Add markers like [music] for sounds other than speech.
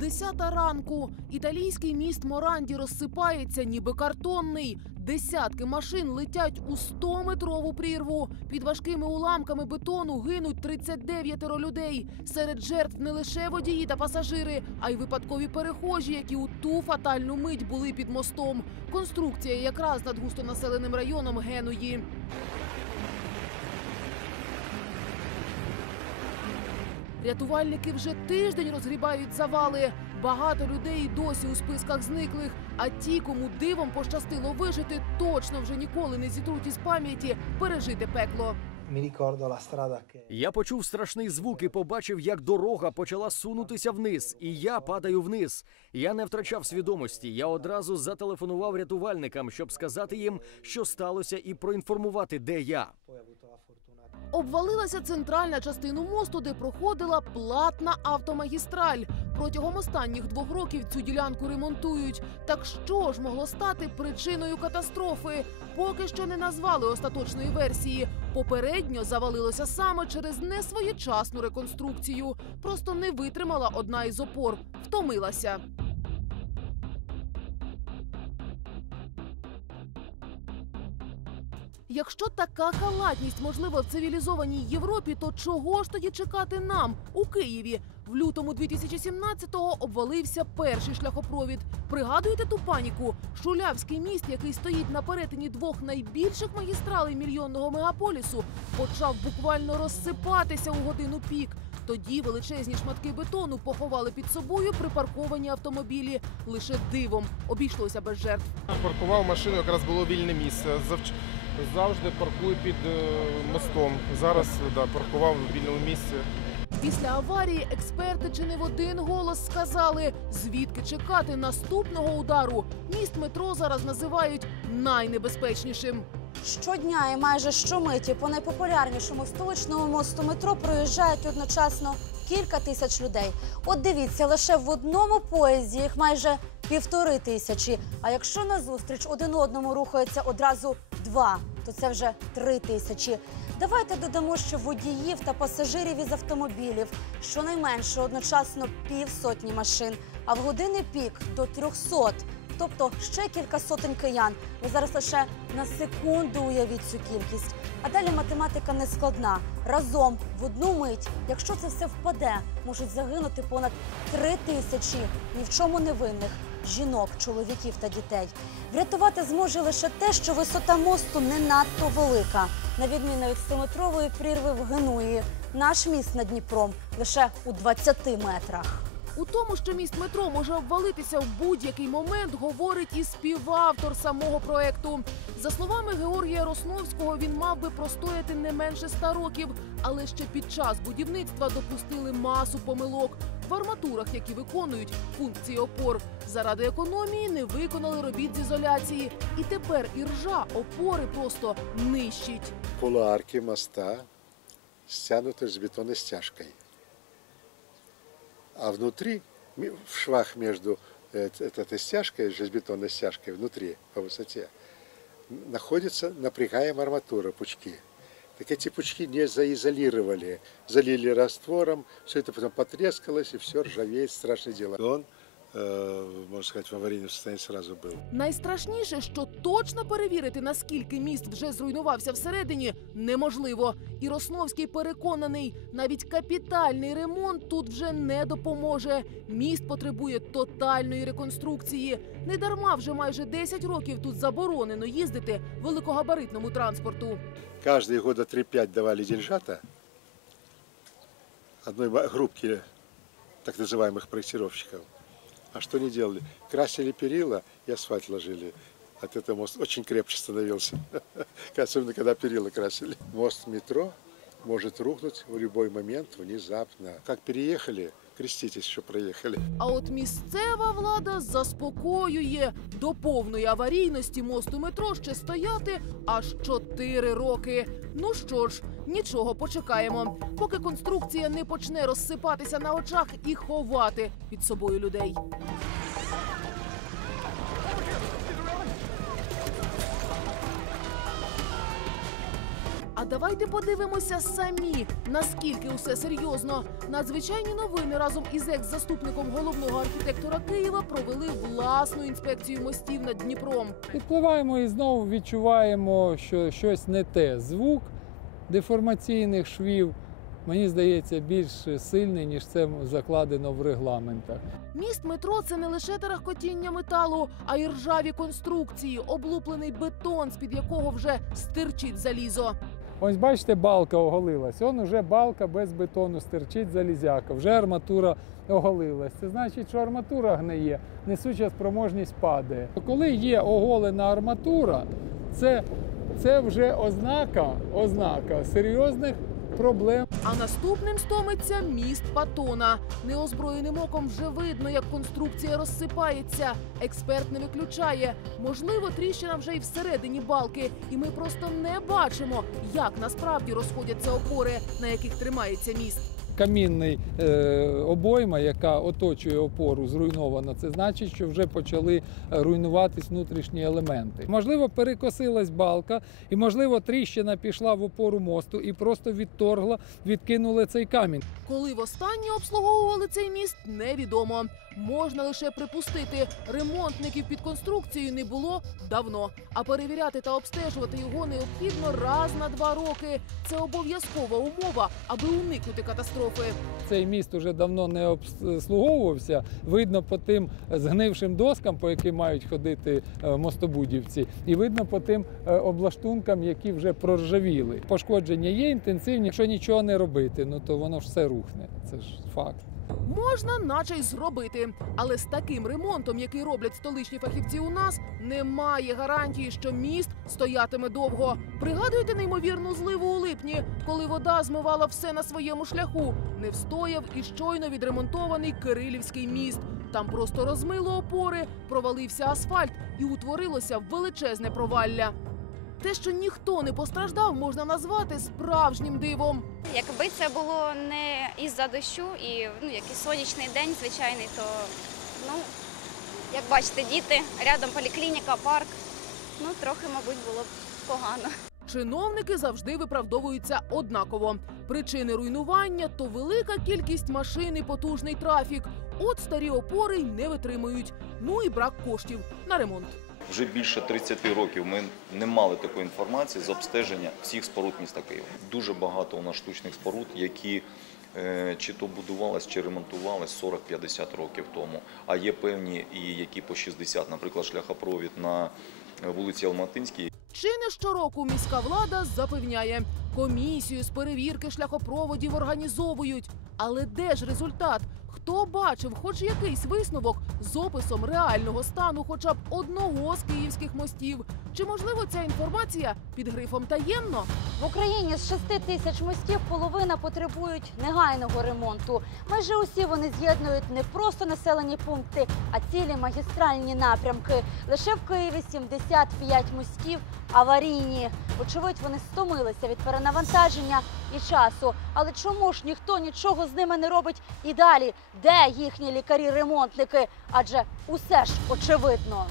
Десята ранку. Італійський міст Моранді розсипається, ніби картонний. Десятки машин летять у 100-метрову прірву. Під важкими уламками бетону гинуть 39 людей. Серед жертв не лише водії та пасажири, а й випадкові перехожі, які у ту фатальну мить були під мостом. Конструкція якраз над густонаселеним районом Генуї. Рятувальники вже тиждень розгрібають завали. Багато людей досі у списках зниклих. А ті, кому дивом пощастило вижити, точно вже ніколи не зітруть із пам'яті пережити пекло. Я почув страшний звук і побачив, як дорога почала сунутися вниз, і я падаю вниз. Я не втрачав свідомості. Я одразу зателефонував рятувальникам, щоб сказати їм, що сталося, і проінформувати, де я. Обвалилася центральна частина мосту, де проходила платна автомагістраль. Протягом останніх двох років цю ділянку ремонтують. Так що ж могло стати причиною катастрофи? Поки що не назвали остаточної версії. Попередньо завалилося саме через несвоєчасну реконструкцію. Просто не витримала одна із опор, втомилася. Якщо така халатність можлива в цивілізованій Європі, то чого ж тоді чекати нам у Києві? В лютому 2017-го обвалився перший шляхопровід. Пригадуєте ту паніку? Шулявський міст, який стоїть на перетині двох найбільших магістралей мільйонного мегаполісу, почав буквально розсипатися у годину пік. Тоді величезні шматки бетону поховали під собою припарковані автомобілі. Лише дивом обійшлося без жертв. Паркував машину, якраз було вільне місце. Завжди паркую під е, мостом. Зараз да, паркував в вільному місці. Після аварії експерти чи не в один голос сказали, звідки чекати наступного удару. Міст метро зараз називають найнебезпечнішим. Щодня і майже щомиті по найпопулярнішому столичному мосту метро проїжджають одночасно кілька тисяч людей. От дивіться, лише в одному поїзді їх майже півтори тисячі. А якщо назустріч один одному рухається одразу два, то це вже три тисячі. Давайте додамо, що водіїв та пасажирів із автомобілів щонайменше одночасно півсотні машин, а в години пік до трьохсот. Тобто ще кілька сотень киян. Ви зараз лише на секунду уявіть цю кількість. А далі математика не складна. Разом в одну мить, якщо це все впаде, можуть загинути понад три тисячі ні в чому не винних жінок, чоловіків та дітей. Врятувати зможе лише те, що висота мосту не надто велика. На відміну від 100-метрової прірви в Генуї, наш міст над Дніпром лише у 20 метрах. У тому, що міст метро може обвалитися в будь-який момент, говорить і співавтор самого проекту. За словами Георгія Росновського, він мав би простояти не менше ста років, але ще під час будівництва допустили масу помилок в арматурах, які виконують функції опор. Заради економії не виконали робіт з ізоляції, і тепер іржа опори просто нищить. полуарки моста стянуты с бетоностяжкой. А внутри, в швах между э, этой стяжкой, железобетонной стяжкой внутри по высоте, находится напрягаемая арматура, пучки. Так эти пучки не заизолировали, залили раствором, все это потом потрескалось, и все ржавеет, страшное дело. Он, можно сказать, в аварийном состоянии сразу был. Найстрашніше, що точно перевірити, наскільки міст вже зруйнувався всередині, неможливо. І Росновський переконаний, навіть капітальний ремонт тут вже не допоможе. Міст потребує тотальної реконструкції. Недарма вже майже 10 років тут заборонено їздити великогабаритному транспорту. Каждые года 3-5 давали деньжата одной ма- группке так называемых проектировщиков. А что не делали? Красили перила и асфальт ложили. От этого мост очень крепче становился. [laughs] Особенно, когда перила красили. Мост метро может рухнуть в любой момент внезапно. Как переехали, креститесь, що приїхали. А от місцева влада заспокоює до повної аварійності мосту метро ще стояти аж 4 роки. Ну що ж, нічого почекаємо, поки конструкція не почне розсипатися на очах і ховати під собою людей. Давайте подивимося самі, наскільки усе серйозно. Надзвичайні новини разом із екс-заступником головного архітектора Києва провели власну інспекцію мостів над Дніпром. Відпливаємо і знову відчуваємо, що щось не те. Звук деформаційних швів, мені здається, більш сильний, ніж це закладено в регламентах. Міст метро це не лише тарахкотіння металу, а й ржаві конструкції, облуплений бетон, з під якого вже стирчить залізо. Ось бачите, балка оголилась. Он уже балка без бетону стирчить залізяка, вже арматура оголилась. Це значить, що арматура гниє, несуча спроможність падає. Коли є оголена арматура, це, це вже ознака, ознака серйозних проблем. А наступним стомиться міст Патона. Неозброєним оком вже видно, як конструкція розсипається. Експерт не виключає. Можливо, тріщина вже й всередині балки, і ми просто не бачимо, як насправді розходяться опори, на яких тримається міст. Камінний е, обойма, яка оточує опору, зруйнована. Це значить, що вже почали е, руйнуватись внутрішні елементи. Можливо, перекосилась балка, і можливо, тріщина пішла в опору мосту і просто відторгла, відкинули цей камінь. Коли востаннє обслуговували цей міст, невідомо. Можна лише припустити, ремонтників під конструкцією не було давно. А перевіряти та обстежувати його необхідно раз на два роки. Це обов'язкова умова, аби уникнути катастрофи. Цей міст уже давно не обслуговувався. Видно по тим згнившим доскам, по яким мають ходити е, мостобудівці, і видно по тим е, облаштункам, які вже проржавіли. Пошкодження є інтенсивні. Якщо нічого не робити, ну то воно ж все рухне. Це ж факт. Можна наче й зробити, але з таким ремонтом, який роблять столичні фахівці у нас, немає гарантії, що міст стоятиме довго. Пригадуєте неймовірну зливу у липні, коли вода змивала все на своєму шляху. Не встояв і щойно відремонтований Кирилівський міст. Там просто розмило опори, провалився асфальт і утворилося величезне провалля. Те, що ніхто не постраждав, можна назвати справжнім дивом. Якби це було не із-за дощу і ну, якийсь сонячний день звичайний, то ну, як бачите, діти, рядом поліклініка, парк. Ну, трохи, мабуть, було б погано. Чиновники завжди виправдовуються однаково. Причини руйнування то велика кількість машин і потужний трафік. От старі опори й не витримують. Ну і брак коштів на ремонт. Вже більше 30 років ми не мали такої інформації з обстеження всіх споруд міста Києва. Дуже багато у нас штучних споруд, які е, чи то будувались, чи ремонтувались 40-50 років тому. А є певні і які по 60, наприклад, шляхопровід на вулиці Алматинській, Чи не щороку міська влада запевняє, комісію з перевірки шляхопроводів організовують. Але де ж результат? Хто бачив хоч якийсь висновок з описом реального стану хоча б одного з київських мостів? Чи можливо ця інформація під грифом таємно? В Україні з 6 тисяч мостів половина потребують негайного ремонту. Майже усі вони з'єднують не просто населені пункти, а цілі магістральні напрямки. Лише в Києві 75 мостів аварійні. Очевидь, вони стомилися від перенавантаження і часу. Але чому ж ніхто нічого з ними не робить і далі? Де їхні лікарі-ремонтники? Адже усе ж очевидно.